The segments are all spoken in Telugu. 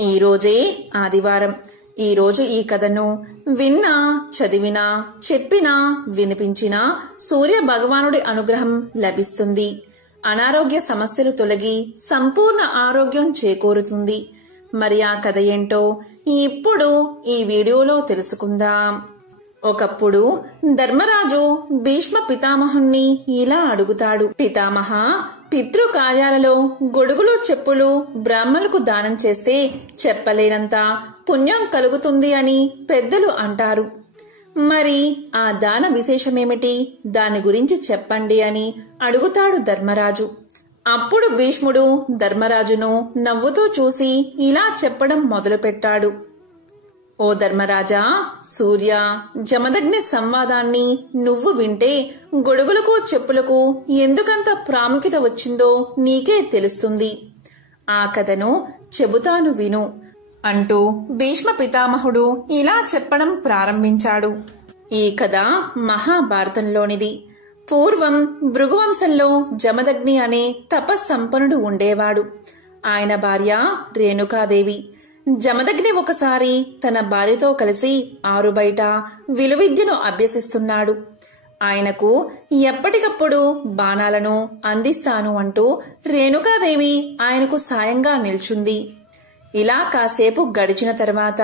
ఈ రోజే ఆదివారం. ఈ రోజు ఈ కథను విన్నా, చదివినా, చెప్పినా, వినిపించినా సూర్య భగవానుడి అనుగ్రహం లభిస్తుంది. అనారోగ్య సమస్యలు తొలగి సంపూర్ణ ఆరోగ్యం చేకూరుతుంది. మరి ఆ కథ ఏంటో ఇప్పుడు ఈ వీడియోలో తెలుసుకుందాం. ఒకప్పుడు ధర్మరాజు భీష్మ పితామహుణ్ణి ఇలా అడుగుతాడు. పితామహ, పితృ కార్యాలలో గొడుగులు చెప్పులు బ్రాహ్మణులకు దానం చేస్తే చెప్పలేనంత పుణ్యం కలుగుతుంది అని పెద్దలు అంటారు. మరి ఆ దాన విశేషమేమిటి, దాని గురించి చెప్పండి అని అడుగుతాడు ధర్మరాజు. అప్పుడు భీష్ముడు ధర్మరాజును నవ్వుతూ చూసి ఇలా చెప్పడం మొదలుపెట్టాడు. ఓ ధర్మరాజా, సూర్య జమదగ్ని సంవాదాన్ని నువ్వు వింటే గొడుగులకు చెప్పులకు ఎందుకంత ప్రాముఖ్యత వచ్చిందో నీకే తెలుస్తుంది. ఆ కథను చెబుతాను విను అంటూ భీష్మ పితామహుడు ఇలా చెప్పడం ప్రారంభించాడు. ఈ కథ మహాభారతంలోనిది. పూర్వం భృగువంశంలో జమదగ్ని అనే తపస్సంపన్నుడు ఉండేవాడు. ఆయన భార్య రేణుకాదేవి. జమదగ్ని ఒకసారి తన భార్యతో కలిసి ఆరుబయట విలువిద్యను అభ్యసిస్తున్నాడు. ఆయనకు ఎప్పటికప్పుడు బాణాలను అందిస్తాను అంటూ రేణుకాదేవి ఆయనకు సాయంగా నిల్చుంది. ఇలా కాసేపు గడిచిన తర్వాత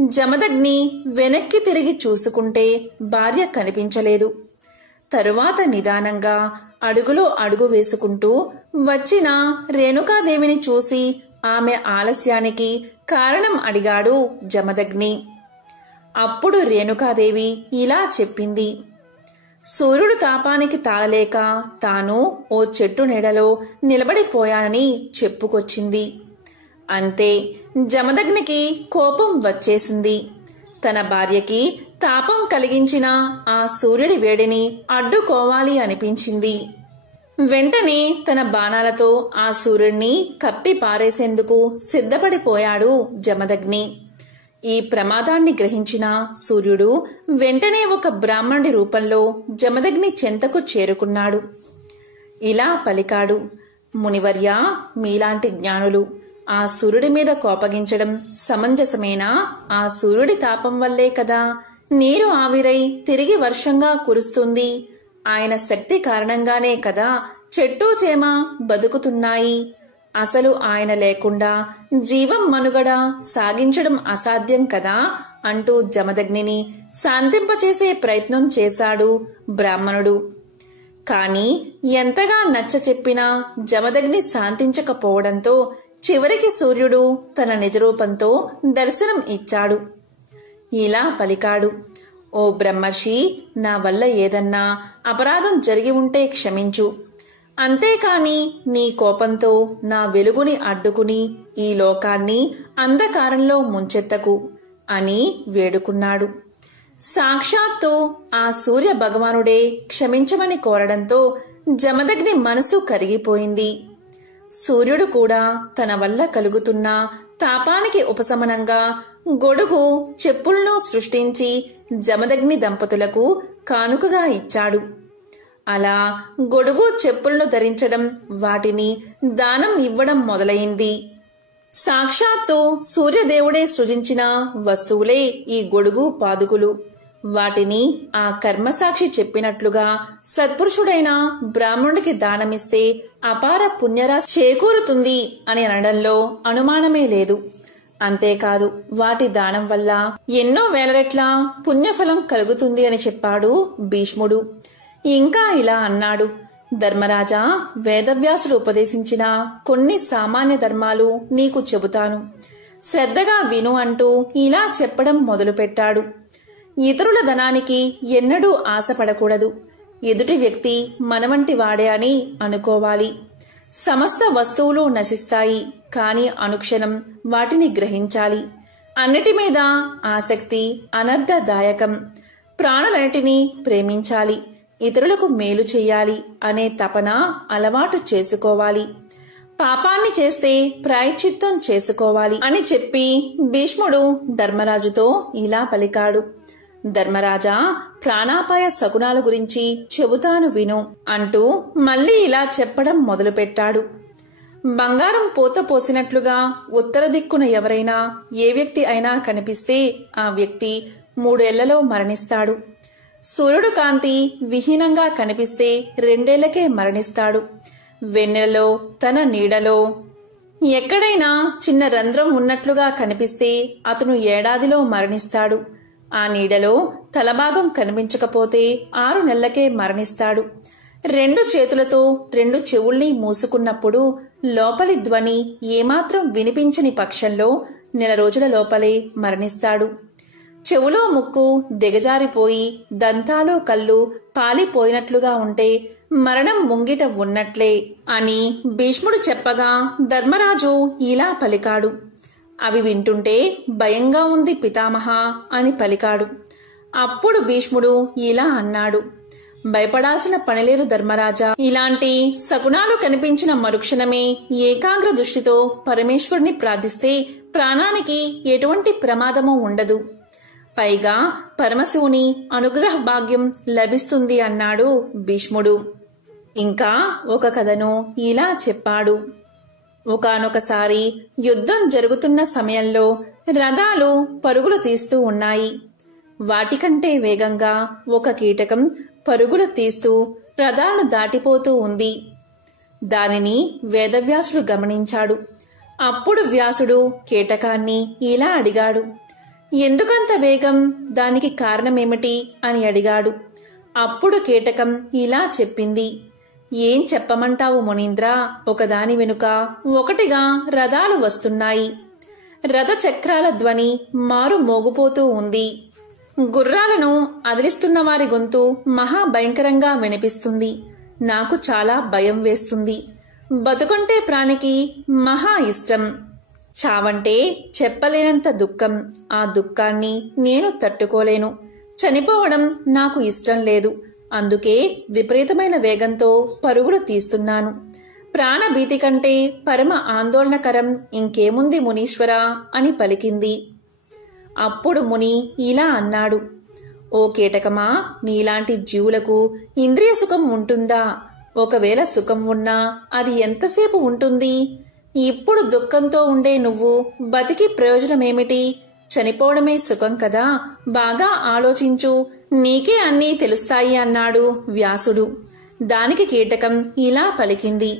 జమదగ్ని వెనక్కి తిరిగి చూసుకుంటే భార్య కనిపించలేదు. తరువాత నిదానంగా అడుగులో అడుగు వేసుకుంటూ వచ్చిన రేణుకాదేవిని చూసి ఆమె ఆలస్యానికి కారణం అడిగాడు జమదగ్ని. అప్పుడు రేణుకాదేవి ఇలా చెప్పింది. సూర్యుడు తాపానికి తాళలేక తాను ఓ చెట్టు నీడలో నిలబడిపోయానని చెప్పుకొచ్చింది. అంతే, జమదగ్నికి కోపం వచ్చేసింది. తన భార్యకి తాపం కలిగించిన ఆ సూర్యుడి వేడిని అడ్డుకోవాలి అనిపించింది. వెంటనే తన బాణాలతో ఆ సూర్యుడిని కప్పి పారేసేందుకు సిద్ధపడిపోయాడు జమదగ్ని. ఈ ప్రమాదాన్ని గ్రహించిన సూర్యుడు వెంటనే ఒక బ్రాహ్మణుడి రూపంలో జమదగ్ని చెంతకు చేరుకున్నాడు. ఇలా పలికాడు. మునివర్యా, మీలాంటి జ్ఞానులు ఆ సూర్యుడి మీద కోపగించడం సమంజసమేనా? ఆ సూర్యుడి తాపం వల్లే కదా నీరు ఆవిరై తిరిగి వర్షంగా కురుస్తుంది. ఆయన శక్తి కారణంగానే కదా చెట్టు చేమ బతుకుతున్నాయి. అసలు ఆయన లేకుండా జీవం మనుగడ సాగించడం అసాధ్యం కదా అంటూ జమదగ్నిని శాంతింపచేసే ప్రయత్నం చేశాడు బ్రాహ్మణుడు. కాని ఎంతగా నచ్చ చెప్పినా జమదగ్ని శాంతించకపోవడంతో చివరికి సూర్యుడు తన నిజరూపంతో దర్శనం ఇచ్చాడు. ఇలా పలికాడు. ఓ బ్రహ్మర్షి, నా వల్ల ఏదన్నా అపరాధం జరిగి ఉంటే క్షమించు. అంతేకాని నీ కోపంతో నా వెలుగుని అడ్డుకుని ఈ లోకాన్ని అంధకారంలో ముంచెత్తకు అని వేడుకున్నాడు. సాక్షాత్తు ఆ సూర్య భగవానుడే క్షమించమని కోరడంతో జమదగ్ని మనసు కరిగిపోయింది. సూర్యుడు కూడా తన వల్ల కలుగుతున్న తాపానికి ఉపశమనంగా గొడుగు చెప్పులను సృష్టించి జమదగ్ని దంపతులకు కానుకగా ఇచ్చాడు. అలా గొడుగు చెప్పులను ధరించడం, వాటిని దానం ఇవ్వడం మొదలైంది. సాక్షాత్తు సూర్యదేవుడే సృజించిన వస్తువులే ఈ గొడుగు పాదుకులు. వాటిని ఆ కర్మసాక్షి చెప్పినట్లుగా సత్పురుషుడైన బ్రాహ్మణుడికి దానమిస్తే అపార పుణ్యరాశి చేకూరుతుంది అని అనడంలో అనుమానమే లేదు. అంతేకాదు, వాటి దానం వల్ల ఎన్నో వేల రెట్ల పుణ్యఫలం కలుగుతుంది అని చెప్పాడు భీష్ముడు. ఇంకా ఇలా అన్నాడు. ధర్మరాజా, వేదవ్యాసుడు ఉపదేశించిన కొన్ని సామాన్య ధర్మాలు నీకు చెబుతాను, శ్రద్ధగా విను అంటూ ఇలా చెప్పడం మొదలుపెట్టాడు. ఇతరుల ధనానికి ఎన్నడూ ఆశపడకూడదు. ఎదుటి వ్యక్తి మనవంటి వాడే అని అనుకోవాలి. సమస్త వస్తువులు నశిస్తాయి, కాని అనుక్షణం వాటిని గ్రహించాలి. అన్నిటి మీద ఆసక్తి అనర్థదాయకం. ప్రాణులన్నిటినీ ప్రేమించాలి. ఇతరులకు మేలు చెయ్యాలి అనే తపన అలవాటు చేసుకోవాలి. పాపాన్ని చేస్తే ప్రాయశ్చిత్తం చేసుకోవాలి అని చెప్పి భీష్ముడు ధర్మరాజుతో ఇలా పలికాడు. ధర్మరాజా, ప్రాణాపాయ శకునాల గురించి చెబుతాను విను అంటూ మళ్లీ ఇలా చెప్పడం మొదలుపెట్టాడు. బంగారం పూత పోసినట్లుగా ఉత్తర దిక్కున ఎవరైనా ఏ వ్యక్తి అయినా కనిపిస్తే ఆ వ్యక్తి 3 ఏళ్లలో మరణిస్తాడు. సూర్యుడు కాంతి విహీనంగా కనిపిస్తే 2 ఏళ్లకే మరణిస్తాడు. వెన్నెలలో తన నీడలో ఎక్కడైనా చిన్న రంధ్రం ఉన్నట్లుగా కనిపిస్తే అతను ఏడాదిలో మరణిస్తాడు. ఆ నీడలో తలభాగం కనిపించకపోతే 6 నెలలకే మరణిస్తాడు. 2 చేతులతో 2 చెవుల్ని మూసుకున్నప్పుడు లోపలి ధ్వని ఏమాత్రం వినిపించని పక్షంలో 1 నెల రోజుల లోపలే మరణిస్తాడు. చెవులో ముక్కు దిగజారిపోయి దంతాలు కళ్ళు పాలిపోయినట్లుగా ఉంటే మరణం ముంగిట ఉన్నట్లే అని భీష్ముడు చెప్పగా ధర్మరాజు ఇలా పలికాడు. అవి వింటుంటే భయంగా ఉంది పితామహ అని పలికాడు. అప్పుడు భీష్ముడు ఇలా అన్నాడు. భయపడాల్సిన పనిలేదు ధర్మరాజా. ఇలాంటి శకునాలు కనిపించిన మరుక్షణమే ఏకాగ్ర దృష్టితో పరమేశ్వరుని ప్రార్థిస్తే ప్రాణానికి ఎటువంటి ప్రమాదమూ ఉండదు. పైగా పరమశివుని అనుగ్రహ భాగ్యం లభిస్తుంది అన్నాడు భీష్ముడు. ఇంకా ఒక కథను ఇలా చెప్పాడు. ఒకానొకసారి యుద్ధం జరుగుతున్న సమయంలో రథాలు పరుగులు తీస్తూ ఉన్నాయి. వాటికంటే వేగంగా ఒక కీటకం పరుగులు తీస్తూ రథాలను దాటిపోతూ ఉంది. దానిని వేదవ్యాసుడు గమనించాడు. అప్పుడు వ్యాసుడు కీటకాన్ని ఇలా అడిగాడు. ఎందుకంత వేగం? దానికి కారణమేమిటి అని అడిగాడు. అప్పుడు కీటకం ఇలా చెప్పింది. ఏం చెప్పమంటావు మునీంద్ర? ఒకదాని వెనుక ఒకటిగా రథాలు వస్తున్నాయి. రథ చక్రాల ధ్వని మారు మోగుపోతూ ఉంది. గుర్రాలను అదిలిస్తున్న వారి గొంతు మహాభయంకరంగా వినిపిస్తుంది. నాకు చాలా భయం వేస్తుంది. బతుకంటే ప్రాణికి మహా ఇష్టం. చావంటే చెప్పలేనంత దుఃఖం. ఆ దుఃఖాన్ని నేను తట్టుకోలేను. చనిపోవడం నాకు ఇష్టం లేదు. అందుకే విపరీతమైన వేగంతో పరుగులు తీస్తున్నాను. ప్రాణభీతి కంటే పరమ ఆందోళనకరం ఇంకేముంది మునీశ్వరా అని పలికింది. అప్పుడు ముని ఇలా అన్నాడు. ఓ కీటకమా, నీలాంటి జీవులకు ఇంద్రియ సుఖం ఉంటుందా? ఒకవేళ సుఖం ఉన్నా అది ఎంతసేపు ఉంటుంది? ఇప్పుడు దుఃఖంతో ఉండే నువ్వు బతికి ప్రయోజనమేమిటి? చనిపోవడమే సుఖం కదా. బాగా ఆలోచించు, నీకే అన్నీ తెలుస్తాయి అన్నాడు వ్యాసుడు. దానికి కీటకం ఇలా పలికింది.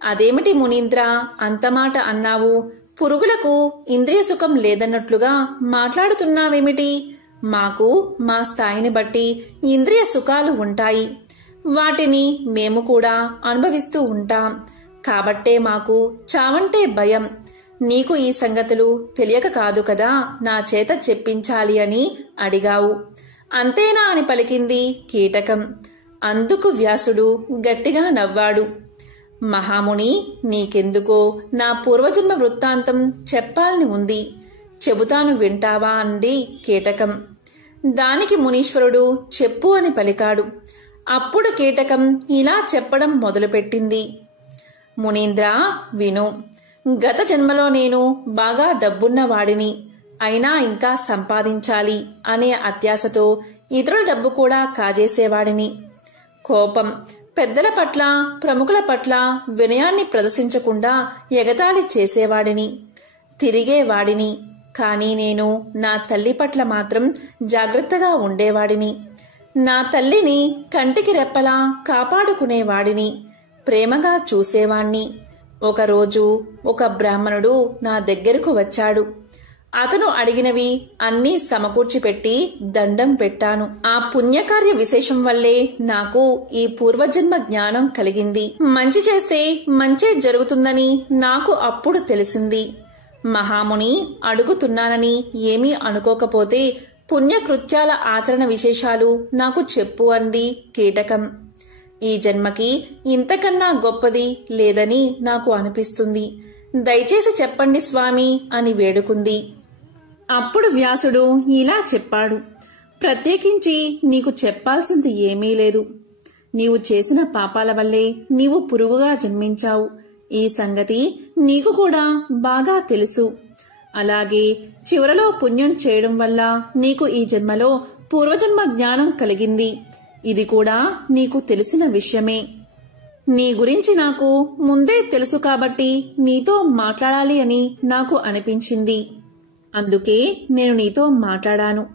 అదేమిటి మునీంద్ర, అంతమాట అన్నావు? పురుగులకు ఇంద్రియ సుఖం లేదన్నట్లుగా మాట్లాడుతున్నావేమిటి? మాకు మా స్థాయిని బట్టి ఇంద్రియ సుఖాలు ఉంటాయి. వాటిని మేము కూడా అనుభవిస్తూ ఉంటాం. కాబట్టే మాకు చావంటే భయం. నీకు ఈ సంగతులు తెలియక కాదు కదా నా చేత చెప్పించాలి అని అడిగావు. అంతేనా అని పలికింది కీటకం. అందుకు వ్యాసుడు గట్టిగా నవ్వాడు. మహాముని, నీకెందుకో నా పూర్వజన్మ వృత్తాంతం చెప్పాలని ఉంది. చెబుతాను, వింటావా అంది కీటకం. దానికి మునీశ్వరుడు చెప్పు అని పలికాడు. అప్పుడు కీటకం ఇలా చెప్పడం మొదలుపెట్టింది. మునీంద్ర, విను. గత జన్మలో నేను బాగా డబ్బున్న వాడిని. అయినా ఇంకా సంపాదించాలి అనే అత్యాశతో ఇతరుల డబ్బు కూడా కాజేసేవాడిని. కోపం, పెద్దల పట్ల ప్రముఖుల పట్ల వినయాన్ని ప్రదర్శించకుండా ఎగతాళి చేసేవాడిని. తిరిగేవాడిని. కానీ నేను నా తల్లి పట్ల మాత్రం జాగ్రత్తగా ఉండేవాడిని. నా తల్లిని కంటికి రెప్పలా కాపాడుకునేవాడిని. ప్రేమగా చూసేవాణ్ణి. ఒకరోజు ఒక బ్రాహ్మణుడు నా దగ్గరకు వచ్చాడు. అతను అడిగినవి అన్నీ సమకూర్చిపెట్టి దండం పెట్టాను. ఆ పుణ్యకార్య విశేషం వల్లే నాకు ఈ పూర్వజన్మ జ్ఞానం కలిగింది. మంచి చేస్తే మంచే జరుగుతుందని నాకు అప్పుడు తెలిసింది. మహాముని, అడుగుతున్నానని ఏమీ అనుకోకపోతే పుణ్యకృత్యాల ఆచరణ విశేషాలు నాకు చెప్పు అంది కీటకం. ఈ జన్మకి ఇంతకన్నా గొప్పది లేదని నాకు అనిపిస్తుంది. దయచేసి చెప్పండి స్వామి అని వేడుకుంది. అప్పుడు వ్యాసుడు ఇలా చెప్పాడు. ప్రత్యేకించి నీకు చెప్పాల్సింది ఏమీ లేదు. నీవు చేసిన పాపాల వల్లే నీవు పురుగుగా జన్మించావు. ఈ సంగతి నీకు కూడా బాగా తెలుసు. అలాగే చివరలో పుణ్యం చేయడం వల్ల నీకు ఈ జన్మలో పూర్వజన్మ జ్ఞానం కలిగింది. ఇది కూడా నీకు తెలిసిన విషయమే. నీ గురించి నాకు ముందే తెలుసు కాబట్టి నీతో మాట్లాడాలి అని నాకు అనిపించింది. అందుకే నేను నీతో మాట్లాడాను.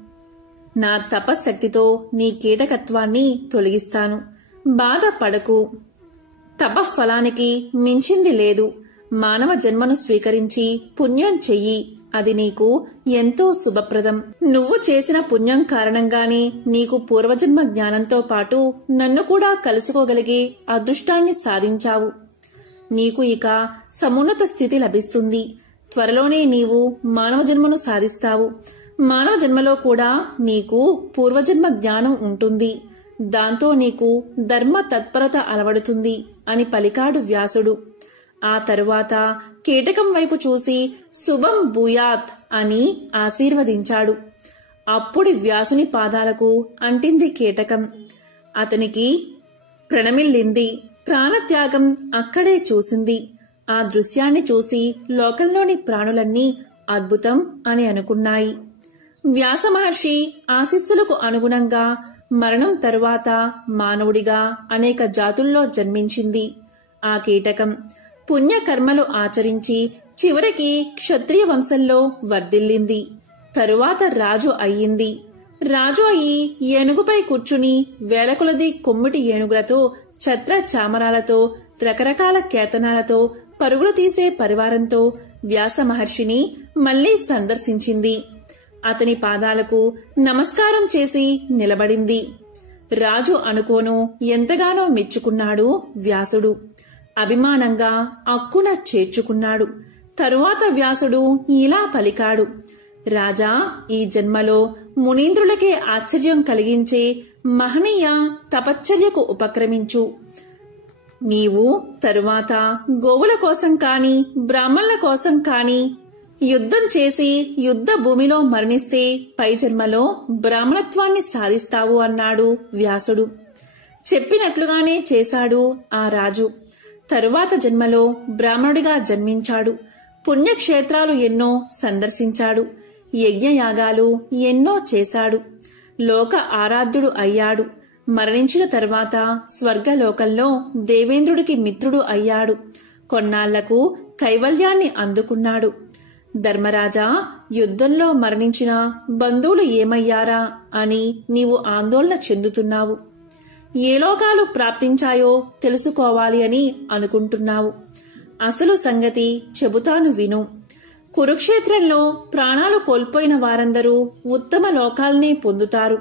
నా తపశ్శక్తితో నీ కీటకత్వాన్ని తొలగిస్తాను. బాధపడకు. తపఫలానికి మించింది లేదు. మానవ జన్మను స్వీకరించి పుణ్యం చెయ్యి. అది నీకు ఎంతో శుభప్రదం. నువ్వు చేసిన పుణ్యం కారణంగానే నీకు పూర్వజన్మ జ్ఞానంతో పాటు నన్ను కూడా కలుసుకోగలిగే అదృష్టాన్ని సాధించావు. నీకు ఇక సమున్నత స్థితి లభిస్తుంది. త్వరలోనే నీవు మానవ జన్మను సాధిస్తావు. మానవ జన్మలో కూడా నీకు పూర్వజన్మ జ్ఞానం ఉంటుంది. దాంతో నీకు ధర్మ తత్పరత అలవడుతుంది అని పలికాడు వ్యాసుడు. ఆ తరువాత కీటకం వైపు చూసి శుభం భూయాత్ అని ఆశీర్వదించాడు. అప్పుడు వ్యాసుని పాదాలకు అంటింది కీటకం. అతనికి ప్రణమిల్లింది. ప్రాణత్యాగం అక్కడే చూసింది. ఆ దృశ్యాన్ని చూసి లోకంలోని ప్రాణులన్నీ అద్భుతం అని అనుకున్నాయి. వ్యాస మహర్షి ఆశీస్సులకు అనుగుణంగా మరణం తరువాత మానవుడిగా అనేక జాతుల్లో జన్మించింది. ఆ కీటకం పుణ్యకర్మలు ఆచరించి చివరికి క్షత్రియ వంశంలో వర్ధిల్లింది. తరువాత రాజు అయ్యింది. రాజు అయి ఏనుగుపై కూర్చుని వేలకొలది కొమ్మిటి ఏనుగులతో, ఛత్ర చామరాలతో, రకరకాల కేతనాలతో పరుగులు తీసే పరివారంతో వ్యాస మహర్షిని మళ్లీ సందర్శించింది. అతని పాదాలకు నమస్కారం చేసి నిలబడింది. రాజు అనుకోను ఎంతగానో మెచ్చుకున్నాడు వ్యాసుడు. అభిమానంగా అక్కున చేర్చుకున్నాడు. తరువాత వ్యాసుడు ఇలా పలికాడు. రాజా, ఈ జన్మలో మునీంద్రులకే ఆశ్చర్యం కలిగించే మహనీయ తపశ్చర్యకు ఉపక్రమించు. నీవు తరువాత గోవుల కోసం కాని బ్రాహ్మణుల కోసం కాని యుద్ధం చేసి యుద్ధ భూమిలో మరణిస్తే పై జన్మలో బ్రాహ్మణత్వాన్ని సాధిస్తావు అన్నాడు వ్యాసుడు. చెప్పినట్లుగానే చేశాడు ఆ రాజు. తరువాత జన్మలో బ్రాహ్మణుడిగా జన్మించాడు. పుణ్యక్షేత్రాలు ఎన్నో సందర్శించాడు. యజ్ఞయాగాలు ఎన్నో చేశాడు. లోక ఆరాధ్యుడు అయ్యాడు. మరణించిన తరువాత స్వర్గలోకంలో దేవేంద్రుడికి మిత్రుడు అయ్యాడు. కొన్నాళ్లకు కైవల్యాన్ని అందుకున్నాడు. ధర్మరాజా, యుద్ధంలో మరణించిన బంధువులు ఏమయ్యారా అని నీవు ఆందోళన చెందుతున్నావు. ఏ లోకాలు ప్రాప్తించాయో తెలుసుకోవాలి అని అనుకుంటున్నావు. అసలు సంగతి చెబుతాను విను. కురుక్షేత్రంలో ప్రాణాలు కోల్పోయిన వారందరూ ఉత్తమ లోకాల్ని పొందుతారు.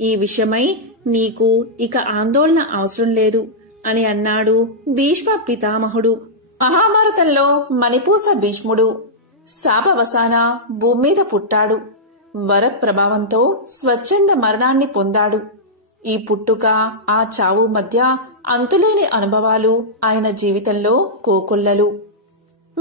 ఈ విషయమై నీకు ఇక ఆందోళన అవసరం లేదు అని అన్నాడు భీష్మ పితామహుడు. మహాభారతంలో మణిపూస భీష్ముడు శాపవశాన భూమి మీద పుట్టాడు. వరప్రభావంతో స్వచ్ఛంద మరణాన్ని పొందాడు. ఈ పుట్టుక ఆ చావు మధ్య అంతులేని అనుభవాలు ఆయన జీవితంలో కోకొల్లలు.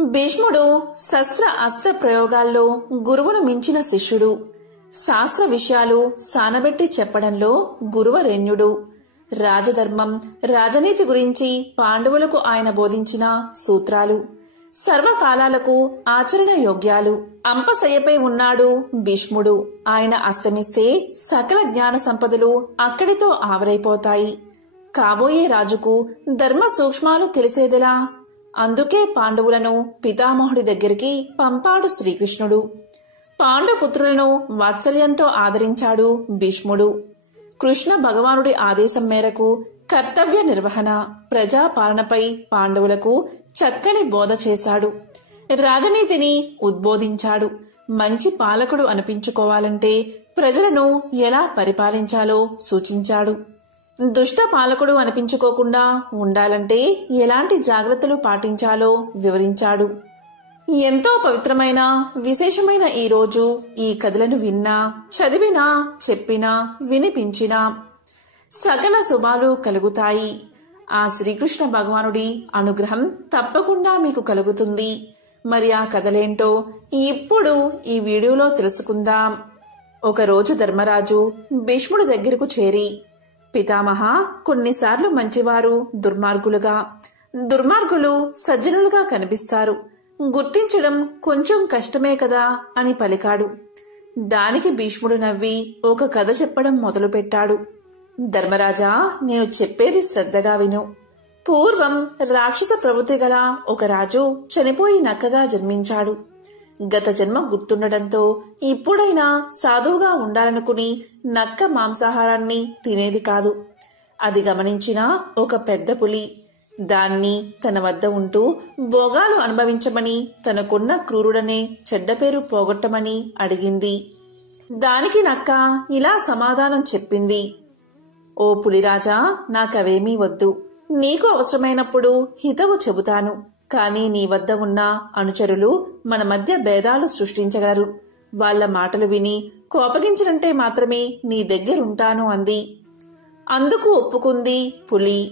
భీష్ముడు శస్త్ర అస్త్ర ప్రయోగాల్లో గురువును మించిన శిష్యుడు. శాస్త్ర విషయాలు సానబెట్టి చెప్పడంలో గురువరేణ్యుడు. రాజధర్మం, రాజనీతి గురించి పాండవులకు ఆయన బోధించిన సూత్రాలు సర్వకాలాలకు ఆచరణ యోగ్యాలు. అంపశయ్యపై ఉన్నాడు భీష్ముడు. ఆయన అస్తమిస్తే సకల జ్ఞాన సంపదలు అక్కడితో ఆవరైపోతాయి. కాబోయే రాజుకు ధర్మ సూక్ష్మాలు తెలిసేదిలా? అందుకే పాండవులను పితామహుడి దగ్గరికి పంపాడు శ్రీకృష్ణుడు. పాండుపుత్రులను వాత్సల్యంతో ఆదరించాడు భీష్ముడు. కృష్ణ భగవానుడి ఆదేశం మేరకు కర్తవ్య నిర్వహణ, ప్రజాపాలనపై పాండవులకు చక్కని బోధ చేశాడు. రాజనీతిని ఉద్బోధించాడు. మంచి పాలకుడు అనిపించుకోవాలంటే ప్రజలను ఎలా పరిపాలించాలో సూచించాడు. దుష్ట పాలకుడు అనిపించుకోకుండా ఉండాలంటే ఎలాంటి జాగ్రత్తలు పాటించాలో వివరించాడు. ఎంతో పవిత్రమైన విశేషమైన ఈ రోజు ఈ కథలను విన్నా, చదివినా, చెప్పినా, వినిపించినా సకల శుభాలు కలుగుతాయి. ఆ శ్రీకృష్ణ భగవానుడి అనుగ్రహం తప్పకుండా మీకు కలుగుతుంది. మరి ఆ కథలేంటో ఇప్పుడు ఈ వీడియోలో తెలుసుకుందాం. ఒకరోజు ధర్మరాజు భీష్ముడి దగ్గరకు చేరి, పితామహ, కొన్నిసార్లు మంచివారు దుర్మార్గులుగా, దుర్మార్గులు సజ్జనులుగా కనిపిస్తారు. గుర్తించడం కొంచెం కష్టమే కదా అని పలికాడు. దానికి భీష్ముడు నవ్వి ఒక కథ చెప్పడం మొదలుపెట్టాడు. ధర్మరాజా, నేను చెప్పేది శ్రద్ధగా విను. పూర్వం రాక్షస ప్రవృత్తి గల ఒక రాజు చనిపోయి నక్కగా జన్మించాడు. గత జన్మ గుర్తుండటంతో ఇప్పుడైనా సాధువుగా ఉండాలనుకుని నక్క మాంసాహారాన్ని తినేది కాదు. అది గమనించిన ఒక పెద్ద పులి దాన్ని తన వద్ద ఉంటూ భోగాలు అనుభవించమని, తనకున్న క్రూరుడనే చెడ్డ పేరు పోగొట్టమని అడిగింది. దానికి నక్క ఇలా సమాధానం చెప్పింది. ఓ పులిరాజా, నాకవేమీ వద్దు. నీకు అవసరమైనప్పుడు హితవు చెబుతాను. కాని నీ వద్ద ఉన్న అనుచరులు మన మధ్య భేదాలు సృష్టించగలరు. వాళ్ల మాటలు విని కోపగించినంటే మాత్రమే నీ దగ్గరుంటాను అంది. అందుకు ఒప్పుకుంది పులి.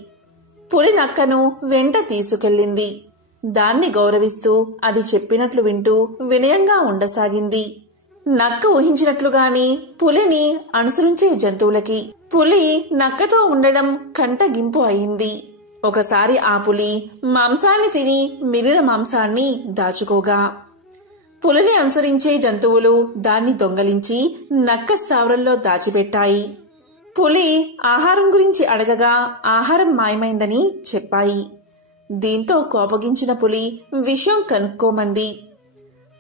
పులి నక్కను వెంట తీసుకెళ్ళింది. దాన్ని గౌరవిస్తూ అది చెప్పినట్లు వింటూ వినయంగా ఉండసాగింది. నక్క ఊహించినట్లుగాని పులిని అనుసరించే జంతువులకి పులి నక్కతో ఉండడం కంటగింపు అయింది. ఒకసారి ఆ పులి మాంసాన్ని తిని మిగిలిన మాంసాన్ని దాచుకోగా పులిని అనుసరించే జంతువులు దాన్ని దొంగలించి నక్క స్థావరంలో దాచిపెట్టాయి. పులి ఆహారం గురించి అడగగా ఆహారం మాయమైందని చెప్పాయి. దీంతో కోపగించిన పులి విషయం కనుక్కోమంది.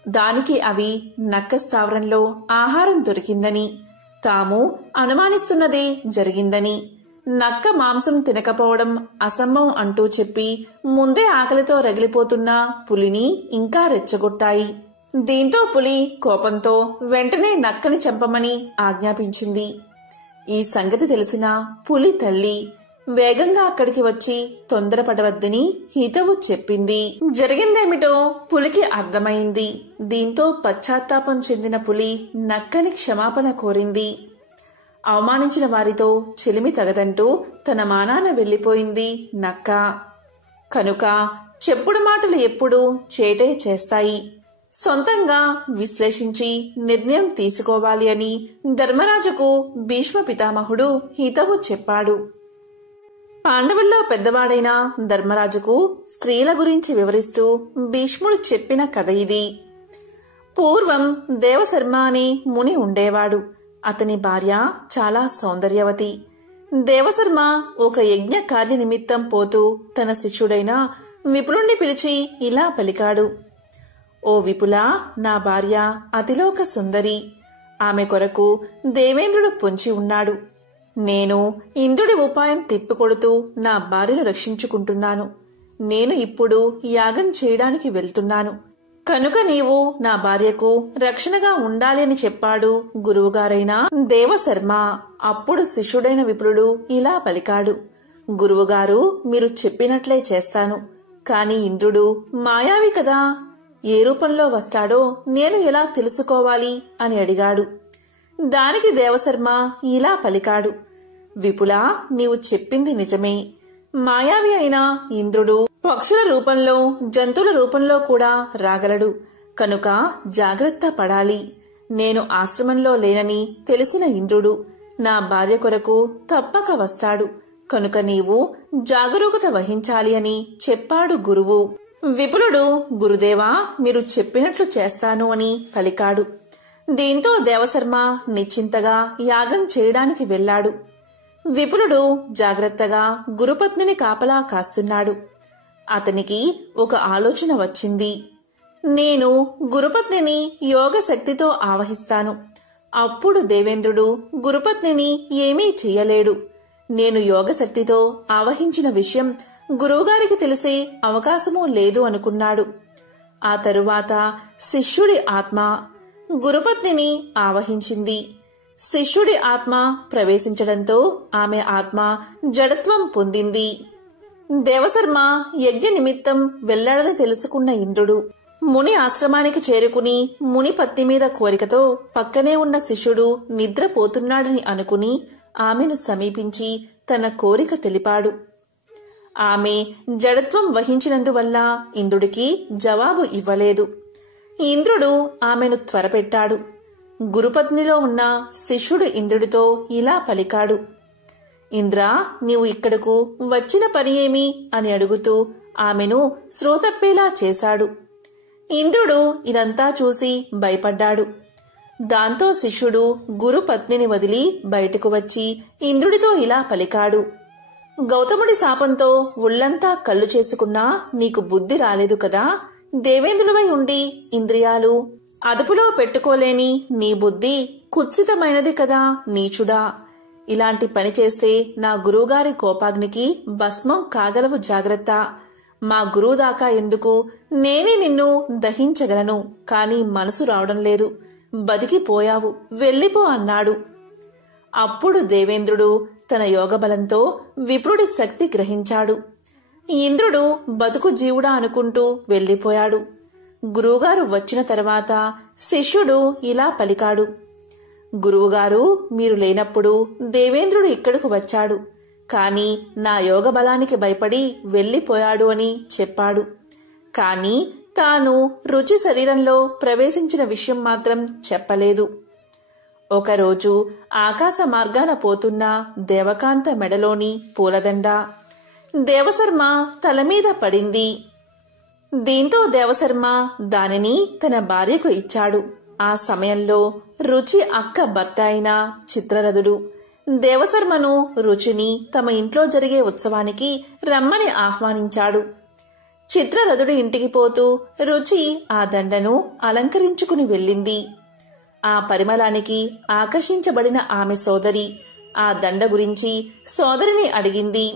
దానికి అవి నక్క స్థావరంలో ఆహారం దొరికిందని, తాము అనుమానిస్తున్నదే జరిగిందని, నక్క మాంసం తినకపోవడం అసంభవం అంటూ చెప్పి ముందే ఆకలితో రగిలిపోతున్న పులిని ఇంకా రెచ్చగొట్టాయి. దీంతో పులి కోపంతో వెంటనే నక్కని చంపమని ఆజ్ఞాపించింది. ఈ సంగతి తెలిసిన పులి తల్లి వేగంగా అక్కడికి వచ్చి తొందరపడవద్దని హితవు చెప్పింది. జరిగిందేమిటో పులికి అర్థమైంది. దీంతో పశ్చాత్తాపం చెందిన పులి నక్కని క్షమాపణ కోరింది. అవమానించిన వారితో చెలిమి తగదంటూ తన మానాన వెళ్లిపోయింది నక్క. కనుక చెప్పుడు మాటలు ఎప్పుడూ చేటే చేస్తాయి. సొంతంగా విశ్లేషించి నిర్ణయం తీసుకోవాలి అని ధర్మరాజుకు భీష్మ పితామహుడు హితవు చెప్పాడు. పాండవుల్లో పెద్దవాడైన ధర్మరాజుకు స్త్రీల గురించి వివరిస్తూ భీష్ముడు చెప్పిన కథ ఇది. పూర్వం దేవశర్మ అనే ముని ఉండేవాడు. అతని భార్య చాలా సౌందర్యవతి. దేవశర్మ ఒక యజ్ఞ కార్య నిమిత్తం పోతూ తన శిష్యుడైన విపులుణ్ణి పిలిచి ఇలా పలికాడు. ఓ విపులా, నా భార్య అతిలోక సుందరి. ఆమె కొరకు దేవేంద్రుడు పొంచి ఉన్నాడు. నేను ఇంద్రుడి ఉపాయం తిప్పికొడుతూ నా భార్యను రక్షించుకుంటున్నాను. నేను ఇప్పుడు యాగం చేయడానికి వెళ్తున్నాను. కనుక నీవు నా భార్యకు రక్షణగా ఉండాలి అని చెప్పాడు గురువుగారైన దేవశర్మ. అప్పుడు శిష్యుడైన విపులుడు ఇలా పలికాడు. గురువుగారు, మీరు చెప్పినట్లే చేస్తాను. కాని ఇంద్రుడు మాయావి కదా, ఏ రూపంలో వస్తాడో నేను ఎలా తెలుసుకోవాలి అని అడిగాడు. దానికి దేవశర్మ ఇలా పలికాడు. విపులా, నీవు చెప్పింది నిజమే. మాయావి అయిన ఇంద్రుడు పక్షుల రూపంలో, జంతువుల రూపంలో కూడా రాగలడు. కనుక జాగ్రత్త పడాలి. నేను ఆశ్రమంలో లేనని తెలిసిన ఇంద్రుడు నా భార్య కొరకు తప్పక వస్తాడు. కనుక నీవు జాగరూకత వహించాలి అని చెప్పాడు గురువు. విపులుడు, గురుదేవా, మీరు చెప్పినట్లు చేస్తాను అని పలికాడు. దీంతో దేవశర్మ నిశ్చింతగా యాగం చేయడానికి వెళ్లాడు. విపులుడు జాగ్రత్తగా గురుపత్నిని కాపలా కాస్తున్నాడు. అతనికి ఒక ఆలోచన వచ్చింది. నేను గురుపత్నిని యోగ శక్తితో ఆవహిస్తాను. అప్పుడు దేవేంద్రుడు గురుపత్నిని ఏమీ చెయ్యలేడు. నేను యోగ శక్తితో ఆవహించిన విషయం గురువుగారికి తెలిసే అవకాశమూ లేదు అనుకున్నాడు. ఆ తరువాత శిష్యుడి ఆత్మ గురుపత్నిని ఆవహించింది. శిష్యుడి ఆత్మ ప్రవేశించడంతో ఆమె ఆత్మ జడత్వం పొందింది. దేవశర్మ యజ్ఞ నిమిత్తం వెళ్లాడని తెలుసుకున్న ఇంద్రుడు ముని ఆశ్రమానికి చేరుకుని ముని పత్ని మీద కోరికతో పక్కనే ఉన్న శిష్యుడు నిద్రపోతున్నాడని అనుకుని ఆమెను సమీపించి తన కోరిక తెలిపాడు. ఆమె జడత్వం వహించినందువల్ల ఇంద్రుడికి జవాబు ఇవ్వలేదు. ఇంద్రుడు ఆమెను త్వరపెట్టాడు. గురుపత్నిలో ఉన్న శిష్యుడు ఇంద్రుడితో ఇలా పలికాడు. ఇంద్రా, నీవు ఇక్కడకు వచ్చిన పని ఏమి అని అడుగుతూ ఆమెను శ్రోతప్పేలా చేశాడు. ఇంద్రుడు ఇదంతా చూసి భయపడ్డాడు. దాంతో శిష్యుడు గురుపత్నిని వదిలి బయటకు వచ్చి ఇంద్రుడితో ఇలా పలికాడు. గౌతముడి శాపంతో ఒళ్లంతా కళ్ళు చేసుకున్నా నీకు బుద్ధి రాలేదు కదా. దేవేంద్రుడివై ఉండి ఇంద్రియాలు అదుపులో పెట్టుకోలేని నీ బుద్ధి కుత్సితమైనది కదా నీచుడా. ఇలాంటి పని చేస్తే నా గురువుగారి కోపాగ్నికి భస్మం కాగలవు, జాగ్రత్త. మా గురువు దాకా ఎందుకు, నేనే నిన్ను దహించగలను, కాని మనసు రావడం లేదు. బతికిపోయావు, వెళ్ళిపో అన్నాడు. అప్పుడు దేవేంద్రుడు తన యోగబలంతో విప్రుడి శక్తి గ్రహించాడు. ఇంద్రుడు బతుకు జీవుడా అనుకుంటూ వెళ్లిపోయాడు. గురువుగారు వచ్చిన తర్వాత శిష్యుడు ఇలా పలికాడు. గురువుగారు, మీరు లేనప్పుడు దేవేంద్రుడు ఇక్కడకు వచ్చాడు, కాని నా యోగ బలానికి భయపడి వెళ్లిపోయాడు అని చెప్పాడు. కాని తాను రుచి శరీరంలో ప్రవేశించిన విషయం మాత్రం చెప్పలేదు. ఒకరోజు ఆకాశ మార్గాన పోతున్న దేవకాంత మెడలోని పూలదండ దేవశర్మ తలమీద పడింది. దీంతో దేవశర్మ దానిని తన భార్యకు ఇచ్చాడు. ఆ సమయంలో రుచి అక్క భర్త అయిన చిత్రరథుడు దేవశర్మను, రుచిని తమ ఇంట్లో జరిగే ఉత్సవానికి రమ్మని ఆహ్వానించాడు. చిత్రరథుడు ఇంటికి పోతూ రుచి ఆ దండను అలంకరించుకుని వెళ్ళింది. ఆ పరిమళానికి ఆకర్షించబడిన ఆమె సోదరి ఆ దండ గురించి సోదరిని అడిగింది.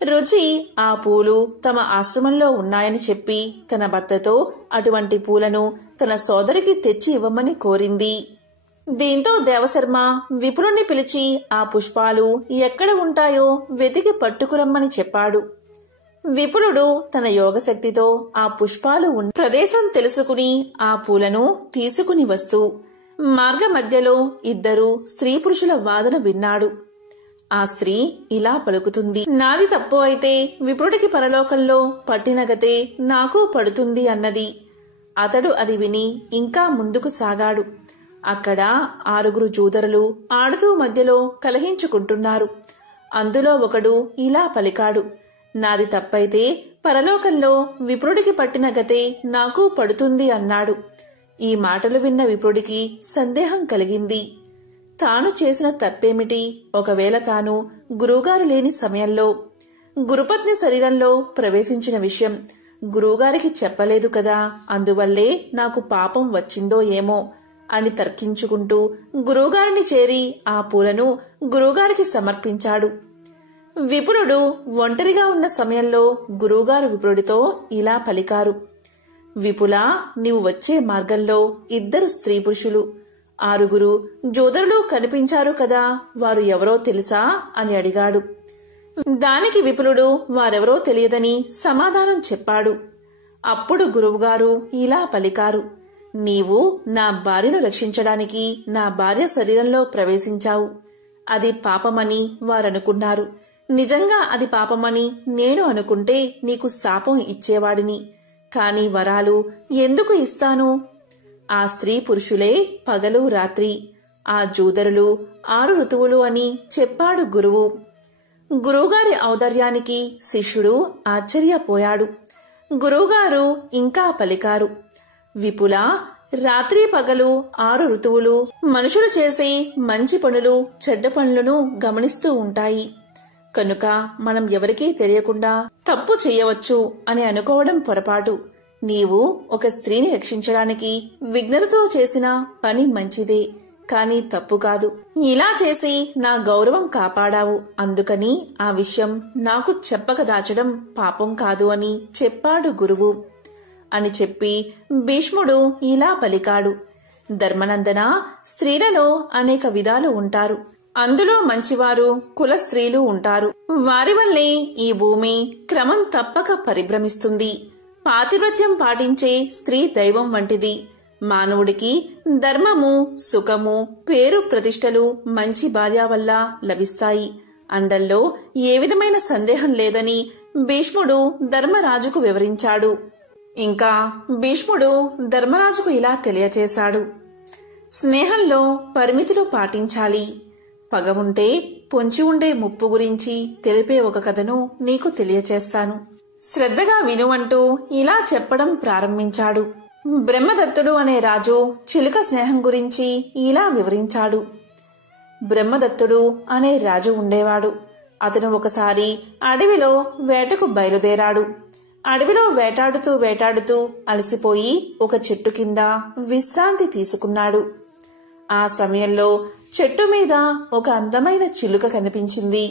రుచి ఆ పూలు తమ ఆశ్రమంలో ఉన్నాయని చెప్పి తన భర్తతో అటువంటి పూలను తన సోదరికి తెచ్చి ఇవ్వమని కోరింది. దీంతో దేవశర్మ విపులుణ్ణి పిలిచి ఆ పుష్పాలు ఎక్కడ ఉంటాయో వెతికి పట్టుకురమ్మని చెప్పాడు. విపులుడు తన యోగశక్తితో ఆ పుష్పాలు ఉన్న ప్రదేశం తెలుసుకుని ఆ పూలను తీసుకుని వస్తూ మార్గ మధ్యలో ఇద్దరు స్త్రీ పురుషుల వాదన విన్నాడు. ఆ స్త్రీ ఇలా పలుకుతుంది. నాది తప్పు అయితే విప్రుడికి పరలోకంలో పట్టినగతే నాకు పడుతుంది అన్నది. అతడు అది విని ఇంకా ముందుకు సాగాడు. అక్కడ 6 జూదరులు ఆడుతూ మధ్యలో కలహించుకుంటున్నారు. అందులో ఒకడు ఇలా పలికాడు. నాది తప్పైతే పరలోకంలో విప్రుడికి పట్టిన గతే నాకు పడుతుంది అన్నాడు. ఈ మాటలు విన్న విప్రుడికి సందేహం కలిగింది. తాను చేసిన తప్పేమిటి? ఒకవేళ తాను గురువుగారు లేని సమయంలో గురుపత్ని శరీరంలో ప్రవేశించిన విషయం గురువుగారికి చెప్పలేదు కదా, అందువల్లే నాకు పాపం వచ్చిందో ఏమో అని తర్కించుకుంటూ గురువుగారిని చేరి ఆ పూలను గురువుగారికి సమర్పించాడు. విపులుడు ఒంటరిగా ఉన్న సమయంలో గురువుగారు విపులుడితో ఇలా పలికారు. విపులా, నీవు వచ్చే మార్గంలో 2 స్త్రీ పురుషులు 6 జూదరులు కనిపించారు కదా, వారు ఎవరో తెలుసా అని అడిగాడు. దానికి విపులుడు వారెవరో తెలియదని సమాధానం చెప్పాడు. అప్పుడు గురువుగారు ఇలా పలికారు. నీవు నా భార్యను రక్షించడానికి నా భార్య శరీరంలో ప్రవేశించావు. అది పాపమని వారనుకున్నారు. నిజంగా అది పాపమని నేను అనుకుంటే నీకు శాపం ఇచ్చేవాడిని. కాని వరాలు ఎందుకు ఇస్తాను? ఆ స్త్రీ పురుషులే పగలు రాత్రి, ఆ జూదరులు 6 ఋతువులు అని చెప్పాడు గురువు. గురువుగారి ఔదార్యానికి శిష్యుడు ఆశ్చర్యపోయాడు. గురువుగారు ఇంకా పలికారు. విపులా, రాత్రి పగలు 6 ఋతువులు మనుషులు చేసే మంచి పనులు చెడ్డ పనులను గమనిస్తూ ఉంటాయి. కనుక మనం ఎవరికీ తెలియకుండా తప్పు చేయవచ్చు అని అనుకోవడం పొరపాటు. నీవు ఒక స్త్రీని రక్షించడానికి విఘ్నతతో చేసిన పని మంచిదే, కాని తప్పు కాదు. ఇలా చేసి నా గౌరవం కాపాడావు. అందుకని ఆ విషయం నాకు చెప్పక దాచడం పాపం కాదు అని చెప్పాడు గురువు అని చెప్పి భీష్ముడు ఇలా పలికాడు. ధర్మనందన, స్త్రీలలో అనేక విధాలు ఉంటారు. అందులో మంచివారు కుల స్త్రీలు ఉంటారు. వారి వల్లే ఈ భూమి క్రమం తప్పక పరిభ్రమిస్తుంది. పాతివ్రత్యం పాటించే స్త్రీ దైవం వంటిది. మానవుడికి ధర్మము, సుఖము, పేరు ప్రతిష్టలు మంచి భార్య వల్ల లభిస్తాయి అండల్లో ఏ విధమైన సందేహం లేదని భీష్ముడు ధర్మరాజుకు వివరించాడు. ఇంకా భీష్ముడు ధర్మరాజుకు ఇలా తెలియచేశాడు. స్నేహంలో పరిమితులు పాటించాలి. పగ ఉంటే పొంచి ఉండే ముప్పు గురించి తెలిపే ఒక కథను నీకు తెలియచేస్తాను. శ్రద్ధగా వినువంటూ ఇలా చెప్పడం ప్రారంభించాడు. బ్రహ్మదత్తుడు అనే రాజు చిలుక స్నేహం గురించి ఇలా వివరించాడు. బ్రహ్మదత్తుడు అనే రాజు ఉండేవాడు. అతను ఒకసారి అడవిలో వేటకు బయలుదేరాడు. అడవిలో వేటాడుతూ వేటాడుతూ అలసిపోయి ఒక చెట్టు కింద విశ్రాంతి తీసుకున్నాడు. ఆ సమయంలో చెట్టు మీద ఒక అందమైన చిలుక కనిపించింది.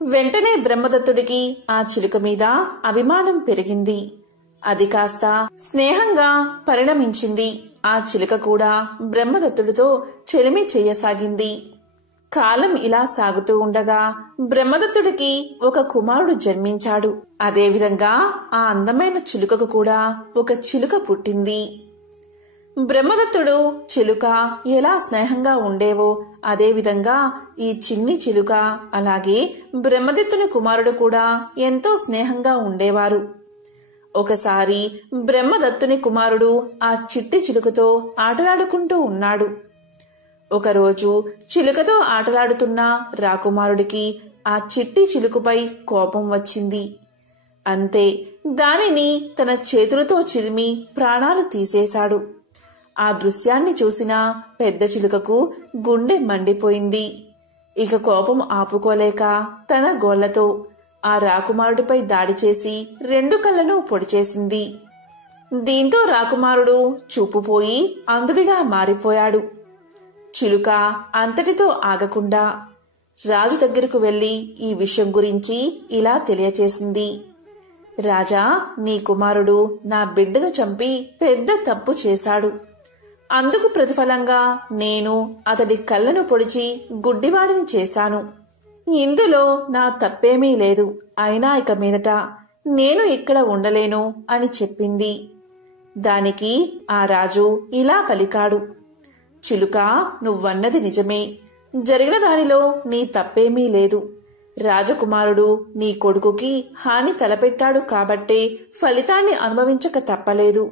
వెంటనే బ్రహ్మదత్తుడికి ఆ చిలుక మీద అభిమానం పెరిగింది. అది కాస్త స్నేహంగా పరిణమించింది. ఆ చిలుక కూడా బ్రహ్మదత్తుడితో చెలిమి చెయ్యసాగింది. కాలం ఇలా సాగుతూ ఉండగా బ్రహ్మదత్తుడికి ఒక కుమారుడు జన్మించాడు. అదేవిధంగా ఆ అందమైన చిలుకకు కూడా ఒక చిలుక పుట్టింది. బ్రహ్మదత్తుడు చిలుక ఎలా స్నేహంగా ఉండేవో అదేవిధంగా ఈ చిన్ని చిలుక అలాగే బ్రహ్మదత్తుని కుమారుడు కూడా ఎంతో స్నేహంగా ఉండేవారు. ఒకసారి బ్రహ్మదత్తుని కుమారుడు ఆ చిట్టి చిలుకతో ఆటలాడుకుంటూ ఉన్నాడు. ఒకరోజు చిలుకతో ఆటలాడుతున్న రాకుమారుడికి ఆ చిట్టి చిలుకపై కోపం వచ్చింది. అంతే, దానిని తన చేతులతో చిరిమి ప్రాణాలు తీసేశాడు. ఆ దృశ్యాన్ని చూసిన పెద్ద చిలుకకు గుండె మండిపోయింది. ఇక కోపం ఆపుకోలేక తన గోళ్లతో ఆ రాకుమారుడిపై దాడి చేసి 2 కళ్ళను పొడిచేసింది. దీంతో రాకుమారుడు చూపుపోయి అంధుడిగా మారిపోయాడు. చిలుక అంతటితో ఆగకుండా రాజు దగ్గరకు వెళ్లి ఈ విషయం గురించి ఇలా తెలియచేసింది. రాజా, నీ కుమారుడు నా బిడ్డను చంపి పెద్ద తప్పు చేశాడు. అందుకు ప్రతిఫలంగా నేను అతడి కళ్ళను పొడిచి గుడ్డివాడిని చేశాను. ఇందులో నా తప్పేమీ లేదు. అయినా ఇక మీదట నేను ఇక్కడ ఉండలేను అని చెప్పింది. దానికి ఆ రాజు ఇలా పలికాడు. చిలుక, నువ్వన్నది నిజమే. జరిగిన దానిలో నీ తప్పేమీ లేదు. రాజకుమారుడు నీ కొడుకుకి హాని తలపెట్టాడు కాబట్టే ఫలితాన్ని అనుభవించక తప్పలేదు.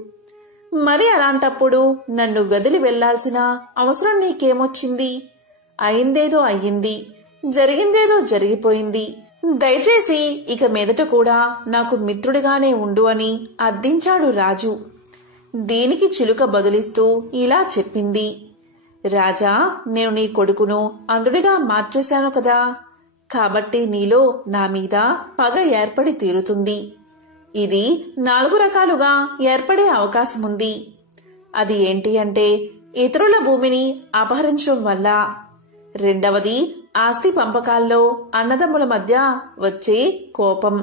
మరి అలాంటప్పుడు నన్ను వదిలి వెళ్లాల్సిన అవసరం నీకేమొచ్చింది? అయిందేదో అయ్యింది, జరిగిందేదో జరిగిపోయింది. దయచేసి ఇక మీదట కూడా నాకు మిత్రుడిగానే ఉండు అని అర్థించాడు రాజు. దీనికి చిలుక బదులిస్తూ ఇలా చెప్పింది. రాజా, నేను నీ కొడుకును అంధుడిగా మార్చేశాను కదా, కాబట్టి నీలో నా మీద పగ ఏర్పడి తీరుతుంది. ఇది 4 రకాలుగా ఏర్పడే అవకాశముంది. అది ఏంటి అంటే, ఇతరుల భూమిని అపహరించడం వల్ల, రెండవది ఆస్తి పంపకాల్లో అన్నదమ్ముల మధ్య వచ్చే కోపం,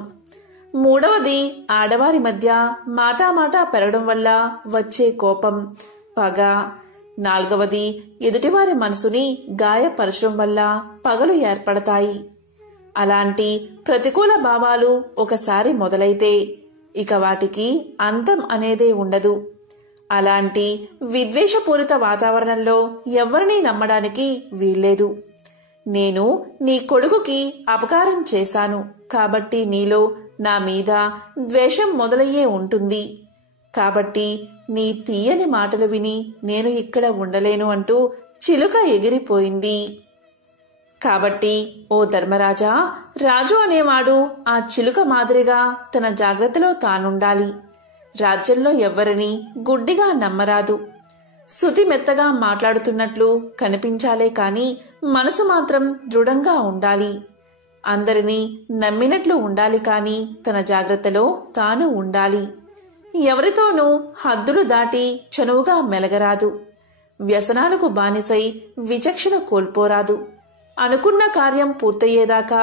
మూడవది ఆడవారి మధ్య మాటామాటా పెరగడం వల్ల వచ్చే కోపం, పగ, నాలుగవది ఎదుటివారి మనసుని గాయపరచడం వల్ల పగలు ఏర్పడతాయి. అలాంటి ప్రతికూల భావాలు ఒకసారి మొదలైతే ఇక వాటికి అంతం అనేదే ఉండదు. అలాంటి విద్వేషపూరిత వాతావరణంలో ఎవరినీ నమ్మడానికి వీల్లేదు. నేను నీ కొడుకుకి అపకారం చేశాను కాబట్టి నీలో నా మీద ద్వేషం మొదలయ్యే ఉంటుంది. కాబట్టి నీ తీయని మాటలు విని నేను ఇక్కడ ఉండలేను అంటూ చిలుక ఎగిరిపోయింది. కాబట్టి ఓ ధర్మరాజా, రాజు అనేవాడు ఆ చిలుక మాదిరిగా తన జాగ్రత్తలో తానుండాలి. రాజ్యంలో ఎవ్వరిని గుడ్డిగా నమ్మరాదు. శృతి మెత్తగా మాట్లాడుతున్నట్లు కనిపించాలే కాని మనసు మాత్రం దృఢంగా ఉండాలి. అందరినీ నమ్మినట్లు ఉండాలి కాని తన జాగ్రత్తలో తాను ఉండాలి. ఎవరితోనూ హద్దులు దాటి చనువుగా మెలగరాదు. వ్యసనాలకు బానిసై విచక్షణ కోల్పోరాదు. అనుకున్న కార్యం పూర్తయ్యేదాకా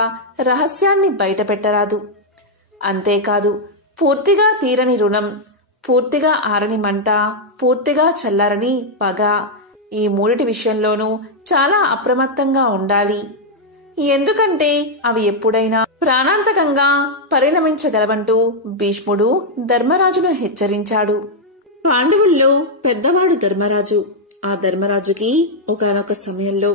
రహస్యాన్ని బయటపెట్టరాదు. అంతేకాదు, పూర్తిగా తీరని రుణం, పూర్తిగా ఆరని మంట, పూర్తిగా చల్లారని పగ, ఈ మూడిటి విషయంలోనూ చాలా అప్రమత్తంగా ఉండాలి. ఎందుకంటే అవి ఎప్పుడైనా ప్రాణాంతకంగా పరిణమించగలవంటూ భీష్ముడు ధర్మరాజును హెచ్చరించాడు. పాండవుల్లో పెద్దవాడు ధర్మరాజు. ఆ ధర్మరాజుకి ఒకానొక సమయంలో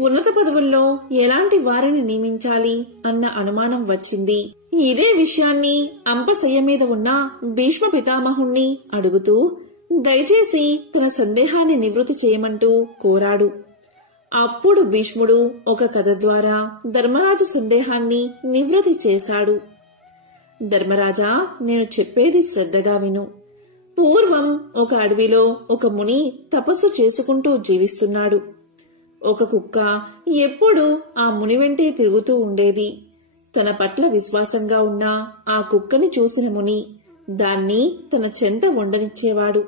ఉన్నత పదవుల్లో ఎలాంటి వారిని నియమించాలి అన్న అనుమానం వచ్చింది. ఇదే విషయాన్ని అంపశయ్య మీద ఉన్న భీష్మ పితామహుణ్ణి అడుగుతూ దయచేసి తన సందేహాన్ని నివృత్తి చేయమంటూ కోరాడు. అప్పుడు భీష్ముడు ఒక కథ ద్వారా ధర్మరాజు సందేహాన్ని నివృత్తి చేశాడు. ధర్మరాజా, నేను చెప్పేది శ్రద్ధగా విను. పూర్వం ఒక అడవిలో ఒక ముని తపస్సు చేసుకుంటూ జీవిస్తున్నాడు. ఒక కుక్క ఎప్పుడూ ఆ ముని వెంటే తిరుగుతూ ఉండేది. తన పట్ల విశ్వాసంగా ఉన్న ఆ కుక్కని చూసిన ముని దాన్ని తన చెంత ఉండనిచ్చేవాడు.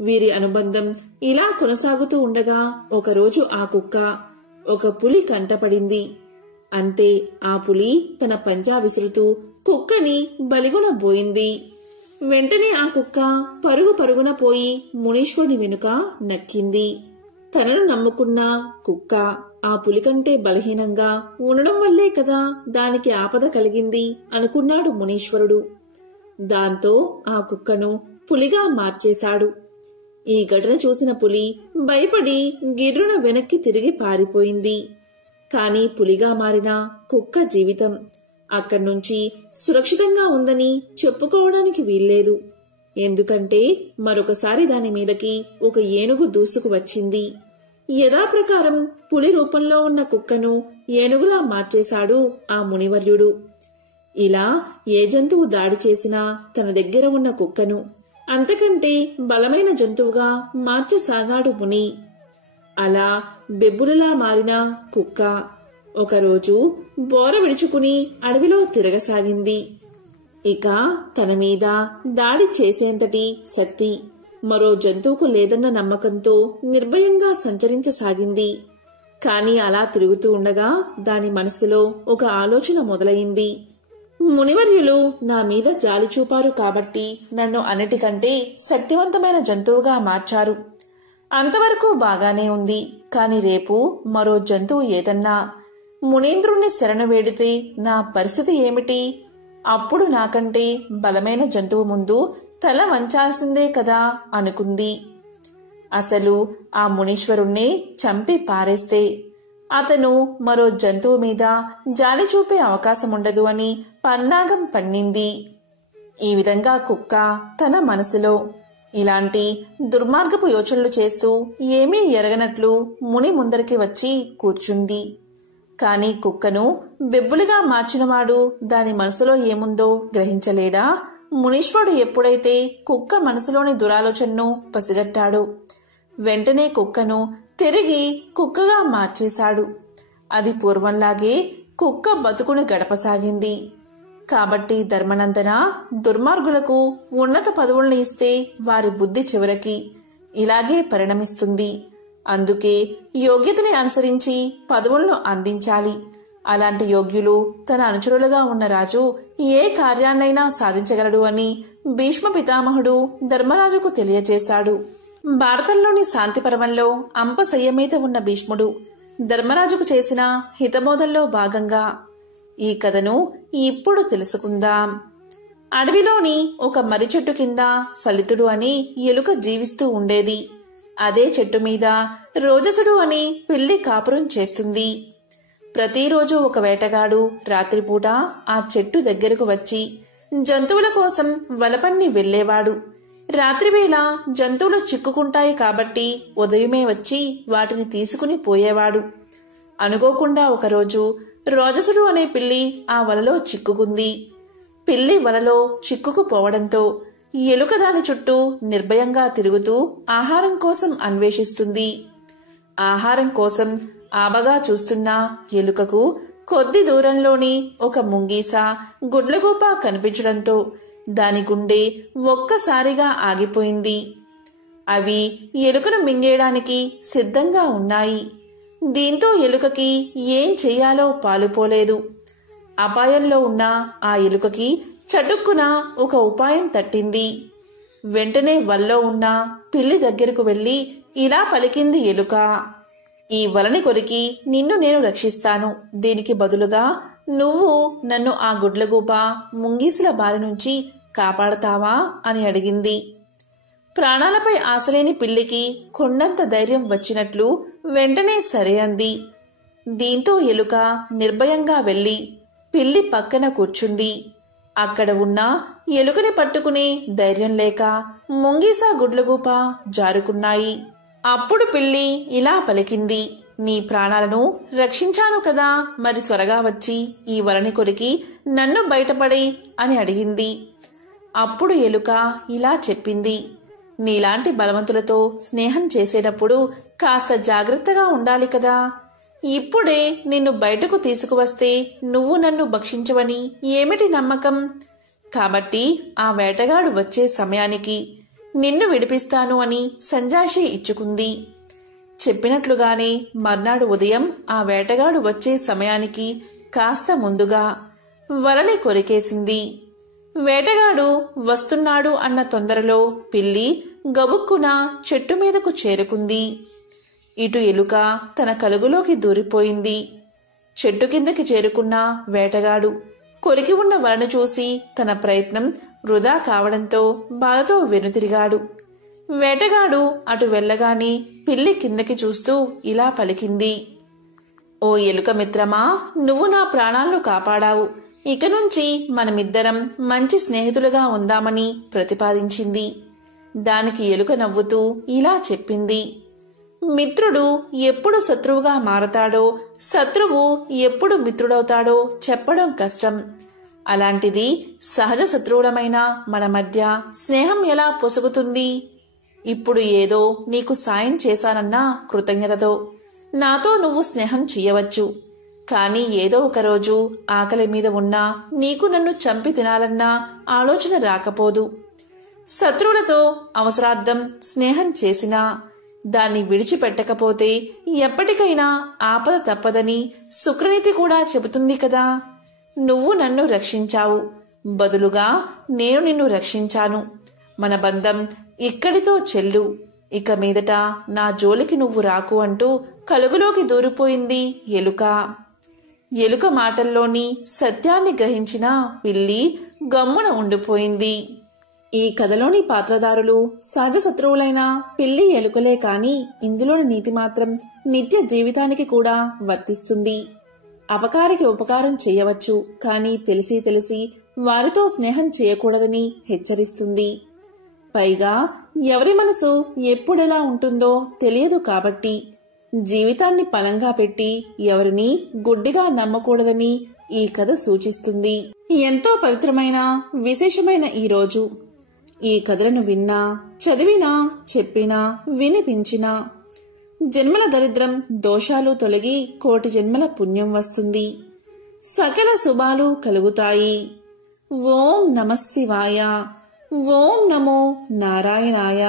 వీరి అనుబంధం ఇలా కొనసాగుతూ ఉండగా ఒకరోజు ఆ కుక్క ఒక పులి కంటపడింది. అంతే, ఆ పులి తన పంజా విసురుతూ కుక్కని బలిగొనబోయింది. వెంటనే ఆ కుక్క పరుగు పరుగున పోయి మునీశ్వరుని వెనుక నక్కింది. తనను నమ్ముకున్న కుక్క ఆ పులి కంటే బలహీనంగా ఉండడం వల్లే కదా దానికి ఆపద కలిగింది అనుకున్నాడు మునీశ్వరుడు. దాంతో ఆ కుక్కను పులిగా మార్చేశాడు. ఈ ఘటన చూసిన పులి భయపడి గిర్రున వెనక్కి తిరిగి పారిపోయింది. కాని పులిగా మారిన కుక్క జీవితం అక్కడ్నుంచి సురక్షితంగా ఉందని చెప్పుకోవడానికి వీల్లేదు. ఎందుకంటే మరొకసారి దాని మీదకి ఒక ఏనుగు దూసుకు వచ్చింది. యథాప్రకారం పులి రూపంలో ఉన్న కుక్కను ఏనుగులా మార్చేశాడు ఆ మునివర్యుడు. ఇలా ఏ జంతువు దాడి చేసినా తన దగ్గర ఉన్న కుక్కను అంతకంటే బలమైన జంతువుగా మార్చసాగాడు ముని. అలా బెబ్బులలా మారిన కుక్క ఒకరోజు బోర విడుచుకుని అడవిలో తిరగసాగింది. ఇక తన మీద దాడి చేసేంతటి శక్తి మరో జంతువుకు లేదన్న నమ్మకంతో నిర్భయంగా సంచరించసాగింది. కాని అలా తిరుగుతూ ఉండగా దాని మనసులో ఒక ఆలోచన మొదలైంది. మునివర్యులు నా మీద జాలి చూపారు కాబట్టి నన్ను అన్నిటికంటే శక్తివంతమైన జంతువుగా మార్చారు. అంతవరకు బాగానే ఉంది. కాని రేపు మరో జంతువు ఏదన్నా మునీంద్రుణ్ణి శరణు వేడితే నా పరిస్థితి ఏమిటి? అప్పుడు నాకంటే బలమైన జంతువు ముందు తల వంచాల్సిందే కదా అనుకుంది. అసలు ఆ మునీశ్వరుణ్ణి చంపి పారేస్తే అతను మరో జంతువు మీద జాలి చూపే అవకాశముండదు అని పన్నాగం పన్నింది. ఈ విధంగా కుక్క తన మనసులో ఇలాంటి దుర్మార్గపు యోచనలు చేస్తూ ఏమీ ఎరగనట్లు ముని ముందరికి వచ్చి కూర్చుంది. కాని కుక్కను బెబ్బులుగా మార్చినవాడు దాని మనసులో ఏముందో గ్రహించలేడా? మునీశ్వరుడు ఎప్పుడైతే కుక్క మనసులోని దురాలోచనను పసిగట్టాడో వెంటనే కుక్కను తిరిగి కుక్కగా మార్చేశాడు. అది పూర్వంలాగే కుక్క బతుకుని గడపసాగింది. కాబట్టి ధర్మనందన, దుర్మార్గులకు ఉన్నత పదవుల్ని ఇస్తే వారి బుద్ధి చివరికి ఇలాగే పరిణమిస్తుంది. అందుకే యోగ్యతని అనుసరించి పదవులను అందించాలి. అలాంటి యోగ్యులు తన అనుచరులుగా ఉన్న రాజు ఏ కార్యాన్నైనా సాధించగలడు అని భీష్మ పితామహుడు ధర్మరాజుకు తెలియజేశాడు. భారతంలోని శాంతి పర్వంలో అంపశయ్య ఉన్న భీష్ముడు ధర్మరాజుకు చేసిన హితబోధంలో భాగంగా ఈ కథను ఇప్పుడు తెలుసుకుందాం. అడవిలోని ఒక మర్రి చెట్టు కింద ఫలితుడు అని ఎలుక జీవిస్తూ ఉండేది. అదే చెట్టు మీద రోజసుడు అని పిల్లి కాపురం చేస్తుంది. ప్రతిరోజు ఒక వేటగాడు రాత్రిపూట ఆ చెట్టు దగ్గరకు వచ్చి జంతువుల కోసం వలపన్ని వెళ్లేవాడు. రాత్రివేళ జంతువులు చిక్కుకుంటాయి కాబట్టి ఉదయమే వచ్చి వాటిని తీసుకుని పోయేవాడు. అనుకోకుండా ఒకరోజు రోజసుడు అనే పిల్లి ఆ వలలో చిక్కుకుంది. పిల్లి వలలో చిక్కుకుపోవడంతో ఎలుక దాని చుట్టూ నిర్భయంగా తిరుగుతూ ఆహారం కోసం అన్వేషిస్తుంది. ఆహారం కోసం ఆబగా చూస్తున్న ఎలుకకు కొద్ది దూరంలోని ఒక ముంగీస, గుడ్లగూప కనిపించడంతో దాని గుండె ఒక్కసారిగా ఆగిపోయింది. అవి ఎలుకను మింగేయడానికి సిద్ధంగా ఉన్నాయి. దీంతో ఎలుకకి ఏం చెయ్యాలో పాలుపోలేదు. అపాయంలో ఉన్న ఆ ఎలుకకి చటుక్కున ఒక ఉపాయం తట్టింది. వెంటనే వల్లో ఉన్న పిల్లి దగ్గరకు వెళ్లి ఇలా పలికింది ఎలుక, ఈ వలని కొరికి నిన్ను నేను రక్షిస్తాను. దీనికి బదులుగా నువ్వు నన్ను ఆ గుడ్లగూప, ముంగీసుల బారి నుంచి కాపాడతావా అని అడిగింది. ప్రాణాలపై ఆశలేని పిల్లికి కొండంత ధైర్యం వచ్చినట్లు వెంటనే సరే అంది. దీంతో ఎలుక నిర్భయంగా వెళ్లి పిల్లి పక్కన కూర్చుంది. అక్కడ ఉన్న ఎలుకని పట్టుకునే ధైర్యం లేక ముంగీసా, గుడ్లగూప జారుకున్నాయి. అప్పుడు పిల్లి ఇలా పలికింది, నీ ప్రాణాలను రక్షించాను కదా, మరి త్వరగా వచ్చి ఈ వలని కొరికి నన్ను బయటపడే అని అడిగింది. అప్పుడు ఎలుక ఇలా చెప్పింది, నీలాంటి బలవంతులతో స్నేహం చేసేటప్పుడు కాస్త జాగ్రత్తగా ఉండాలి కదా. ఇప్పుడే నిన్ను బయటకు తీసుకువస్తే నువ్వు నన్ను భక్షించవని ఏమిటి నమ్మకం? కాబట్టి ఆ వేటగాడు వచ్చే సమయానికి నిన్ను విడిపిస్తాను అని సంజాషి ఇచ్చుకుంది. చెప్పినట్లుగానే మర్నాడు ఉదయం ఆ వేటగాడు వచ్చే సమయానికి కాస్త ముందుగా వలని కొరికేసింది. వేటగాడు వస్తున్నాడు అన్న తొందరలో పిల్లి గబుక్కున చెట్టు మీదకు చేరుకుంది. ఇటు ఎలుక తన కలుగులోకి దూరిపోయింది. చెట్టు కిందకి చేరుకున్న వేటగాడు కొరికి ఉన్న వలను చూసి తన ప్రయత్నం వృధా కావడంతో బాధతో వెనుతిరిగాడు. వేటగాడు అటు వెళ్ళగానే పిల్లి కిందకి చూస్తూ ఇలా పలికింది, ఓ ఎలుక మిత్రమా, నువ్వు నా ప్రాణాలను కాపాడావు. ఇక నుంచి మనమిద్దరం మంచి స్నేహితులుగా ఉందామని ప్రతిపాదించింది. దానికి ఎలుక నవ్వుతూ ఇలా చెప్పింది, మిత్రుడు ఎప్పుడు శత్రువుగా మారతాడో, శత్రువు ఎప్పుడు మిత్రుడవుతాడో చెప్పడం కష్టం. అలాంటిది సహజ శత్రువులమైన మన మధ్య స్నేహం ఎలా పొసుగుతుంది? ఇప్పుడు ఏదో నీకు సాయం చేశానన్న కృతజ్ఞతతో నాతో నువ్వు స్నేహం చెయ్యవచ్చు. కాని ఏదో ఒకరోజు ఆకలి మీద ఉన్నా నీకు నన్ను చంపి తినాలన్న ఆలోచన రాకపోదు. శత్రువులతో అవసరార్థం స్నేహం చేసినా దాన్ని విడిచిపెట్టకపోతే ఎప్పటికైనా ఆపద తప్పదని శుక్రనీతి కూడా చెబుతుంది కదా. నువ్వు నన్ను రక్షించావు, బదులుగా నేను నిన్ను రక్షించాను. మన బంధం ఇక్కడితో చెల్లు. ఇక మీదట నా జోలికి నువ్వు రాకు అంటూ కలుగులోకి దూరిపోయింది ఎలుక. ఎలుక మాటల్లోని సత్యాన్ని గ్రహించిన పిల్లి గమ్మున ఉండిపోయింది. ఈ కథలోని పాత్రధారులు సహజ శత్రువులైన పిల్లి ఎలుకలే కాని ఇందులోని నీతి మాత్రం నిత్య జీవితానికి కూడా వర్తిస్తుంది. అపకారికి ఉపకారం చేయవచ్చు, కాని తెలిసి తెలిసి వారితో స్నేహం చేయకూడదని హెచ్చరిస్తుంది. పైగా ఎవరి మనసు ఎప్పుడెలా ఉంటుందో తెలియదు కాబట్టి జీవితాన్ని పలంగా పెట్టి ఎవరిని గుడ్డిగా నమ్మకూడదని ఈ కథ సూచిస్తుంది. ఎంతో పవిత్రమైన విశేషమైన ఈ రోజు ఈ కథలను విన్నా, చదివినా, చెప్పినా, వినిపించినా జన్మల దరిద్రం దోషాలు తొలగి కోటి జన్మల పుణ్యం వస్తుంది. సకల శుభాలు కలుగుతాయి. ఓం నమః శివాయ. ఓం నమో నారాయణాయ.